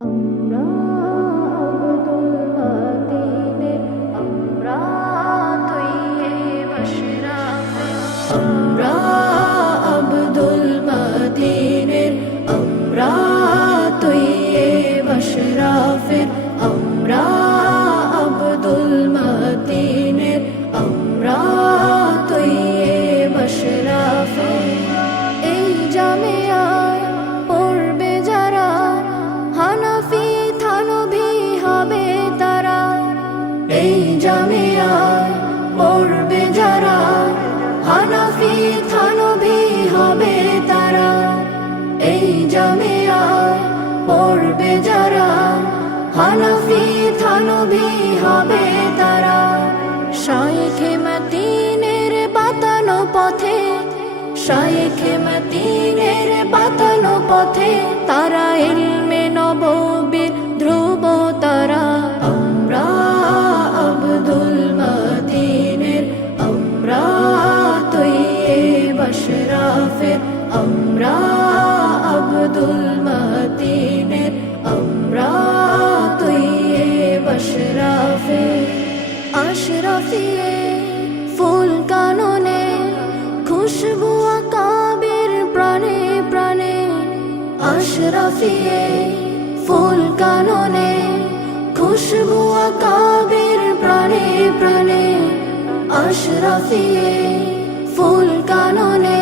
আমরা পড়বে যারা হানাফি থানবি হবে তারা। শাইখে মতিনের বাতানো পথে শাইখে মতিনের বাতানো পথে তারা এলমে নববীর ফুল কাননে, খুশবু আকাবের প্রাণে প্রাণে। আশরাফিয়ে ফুল কাননে, খুশবু আকাবের প্রাণে প্রাণে। আশরাফিয়ে ফুল কাননে,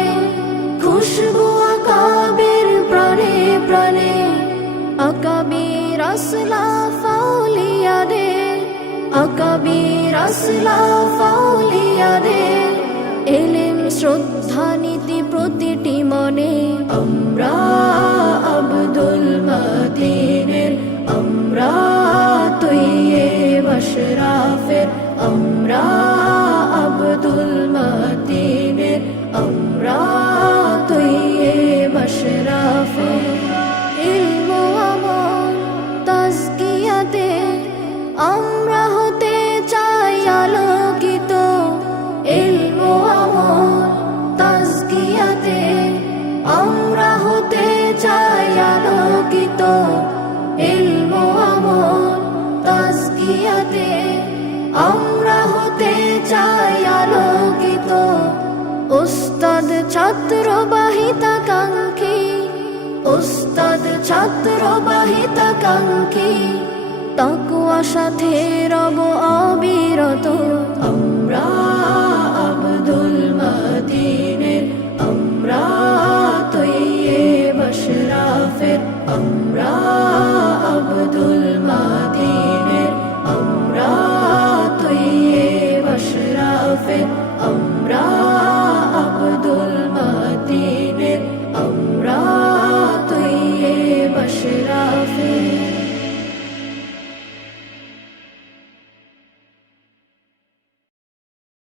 খুশবু আকাবের প্রাণে প্রাণে। আকাবির আসলা ফাউলিয়া দে আকাবির আসলা ফাউলিয়া দে এলেম শ্রদ্ধা নীতি প্রতিটি মনে। আমরা আব্দুল মাদিনের চাই আলোকিত ইলম আমল তাজকিয়াতে, আমরা হতে চাই আলোকিত উস্তাদ ছাত্র বাহিতা কাঙ্ক্ষী উস্তাদ ছাত্র বাহিতা কাঙ্ক্ষী, তাকুয়া সাথে রব অবিরত।